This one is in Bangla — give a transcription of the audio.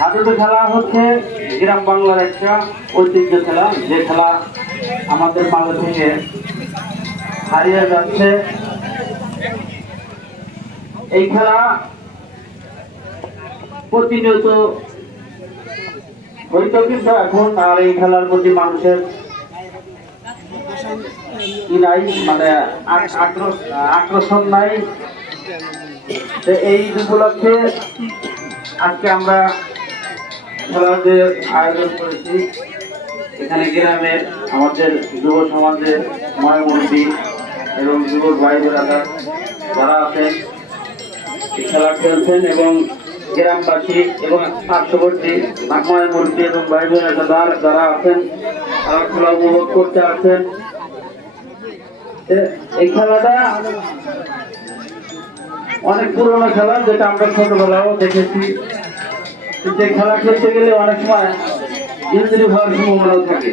হাডুডু খেলা হচ্ছে গ্রাম বাংলার একটা ঐতিহ্য খেলা, যে খেলা আমাদের মাঝে থেকে হারিয়ে যাচ্ছে। এই খেলা প্রতিনিয়ত হইতো, কিন্তু এখন আর এই খেলার প্রতি মানুষের নাই, মানে আকর্ষণ নাই। এই উপলক্ষে আজকে আমরা খেলার যে আয়োজন করেছি, এখানে গ্রামের আমাদের যুব সমাজের ময়মুরব্বী এবং যুবক ভাই বোনেরা যারা আছেন খেলা খেলছেন, এবং গ্রামবাসী এবং পার্শ্ববর্তী ময়মুরব্বী এবং ভাই বোনেরা যারা আছেন তারা খেলা উপভোগ করতে আছেন। এই খেলাটা অনেক পুরোনো খেলা, যেটা আমরা ছোটবেলাও দেখেছি। যে খেলা খেলতে গেলে অনেক সময় ইঞ্জুরি হওয়ার সম্ভাবনাও থাকে।